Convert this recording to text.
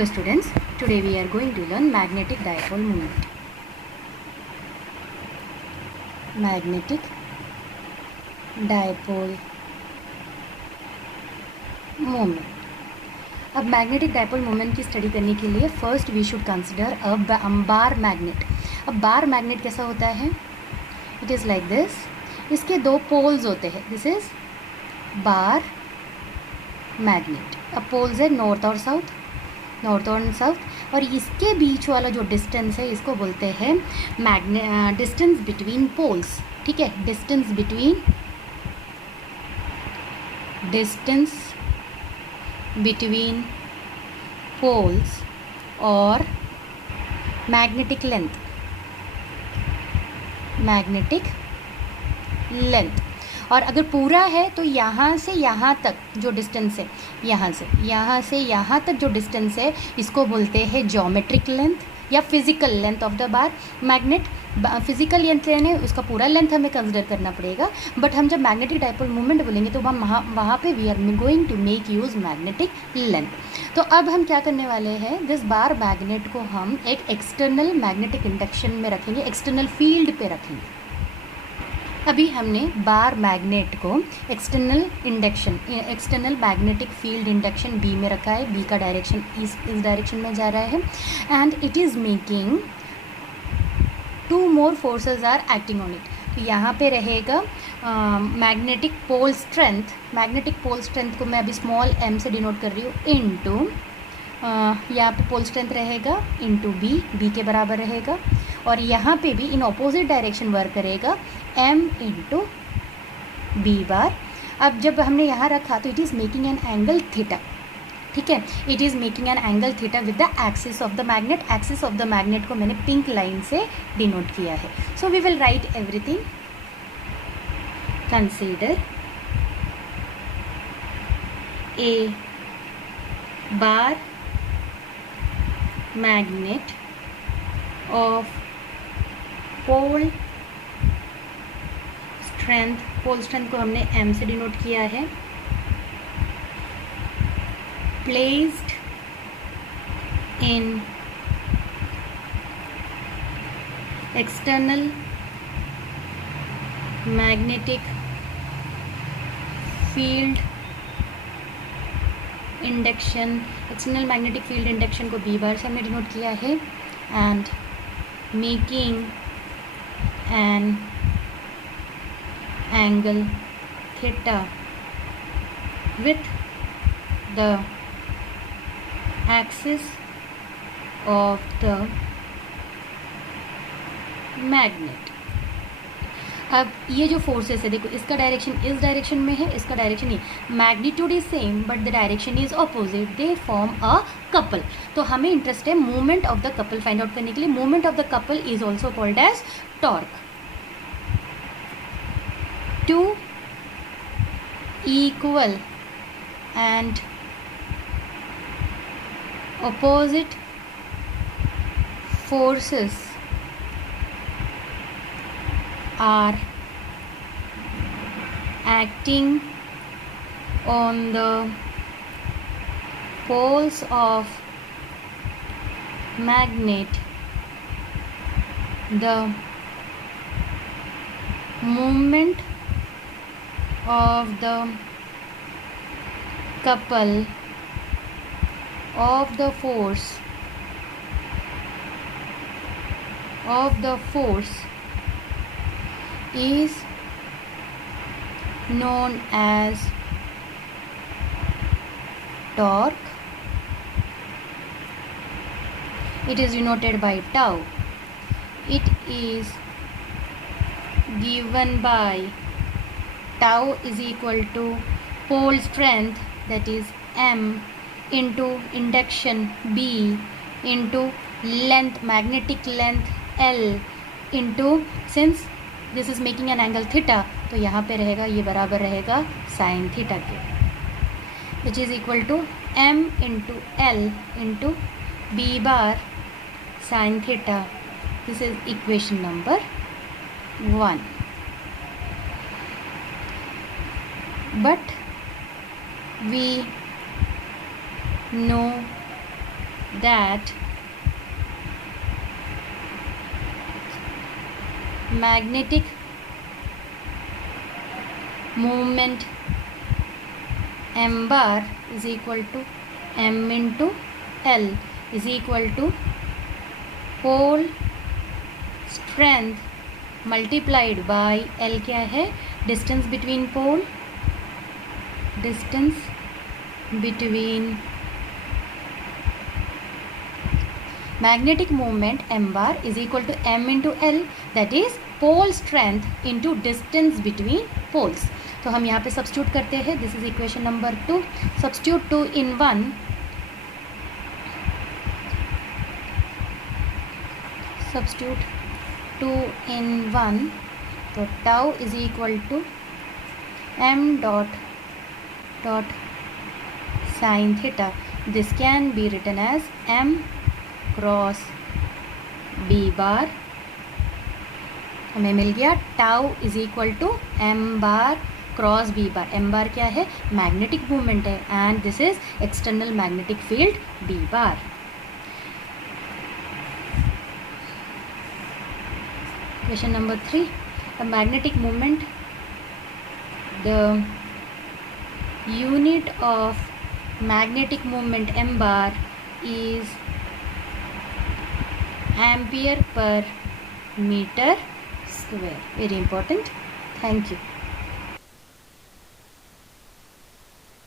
So students, today we are going to learn magnetic dipole moment. Magnetic dipole moment. अब magnetic dipole moment की study करने के लिए first we should consider a bar magnet. अब bar magnet कैसा होता है? It is like this. इसके दो पोल्स होते हैं. This is bar magnet. अब पोल्स है नॉर्थ और साउथ, नॉर्थ और साउथ, और इसके बीच वाला जो डिस्टेंस है इसको बोलते हैं डिस्टेंस बिटवीन पोल्स. ठीक है, डिस्टेंस बिटवीन पोल्स और मैग्नेटिक लेंथ. और अगर पूरा है तो यहाँ से यहाँ तक जो डिस्टेंस है, यहाँ से यहाँ तक जो डिस्टेंस है इसको बोलते हैं ज्योमेट्रिक लेंथ या physical length of the bar magnet. Physical length लेने उसका पूरा लेंथ हमें कंसिडर करना पड़ेगा. बट हम जब मैग्नेटिक डाइपोल मूवमेंट बोलेंगे तो हम वहाँ पे we are going to make use magnetic length. तो अब हम क्या करने वाले हैं, दिस बार मैग्नेट को हम एक एक्सटर्नल मैग्नेटिक इंडक्शन में रखेंगे, एक्सटर्नल फील्ड पे रखेंगे. अभी हमने बार मैग्नेट को external magnetic field induction B में रखा है. बी का डायरेक्शन इस डायरेक्शन में जा रहा है and it is making two more forces are acting on it. तो यहाँ पे रहेगा मैग्नेटिक पोल स्ट्रेंथ को मैं अभी स्मॉल m से डिनोट कर रही हूँ, इनटू यहाँ पे पोल स्ट्रेंथ रहेगा इनटू बी के बराबर रहेगा. और यहाँ पे भी इन ऑपोजिट डायरेक्शन वर्क करेगा m इंटू बी बार. अब जब हमने यहाँ रखा तो it is making an angle theta. ठीक है, it is making an angle theta with the axis of the magnet. Axis of the magnet को मैंने पिंक लाइन से डिनोट किया है. So we will write everything. Consider A bar magnet of pole strength को हमने m से denote किया है, placed in external magnetic field induction. External magnetic field induction को b बार से हमने डिनोट किया है and making an angle theta with the axis of the magnet. अब ये जो फोर्सेस है देखो, इसका डायरेक्शन इस डायरेक्शन में है, इसका डायरेक्शन नहीं. Magnitude is same but the direction is opposite. They form a couple. तो हमें इंटरेस्ट है movement of the couple find out करने के लिए. Movement of the couple is also called as torque. Two equal and opposite forces are acting on the poles of magnet. The movement of the couple of the force is known as torque. It is denoted by tau. It is given by tau is equal to pole strength, that is m, into induction b, into length, magnetic length l, into since this is making an angle theta तो यहाँ पे रहेगा, ये बराबर रहेगा sin theta के, which is equal to m into l into b bar sin theta. This is equation number 1. But we know that the poles strength is equal to m into l into b bar sin theta. This is equation number 2. But we know that the poles strength is equal to m into l into b bar sin theta. This is equation number 1. But we know that the poles strength is equal to m into l into b bar sin theta. This is equation number 2. But we know that the poles strength is equal to m into l into b bar sin theta. This is equation number 3. that magnetic movement m bar is equal to m into L is equal to pole strength multiplied by L क्या है, distance between pole, distance between magnetic moment m bar is equal to m into L, that is pole strength into distance between poles. तो हम यहाँ पे substitute करते हैं. This is equation number 2. Substitute 2 in 1. Substitute 2 in 1. तो tau is equal to m dot sin theta. This can be written as m cross b bar. हमें मिल गया tau is equal to m bar cross b bar. m bar क्या है, magnetic movement है, and this is external magnetic field b bar. Question number 3. The magnetic movement, the unit of magnetic movement m bar is ampere per meter square. Very important. Thank you.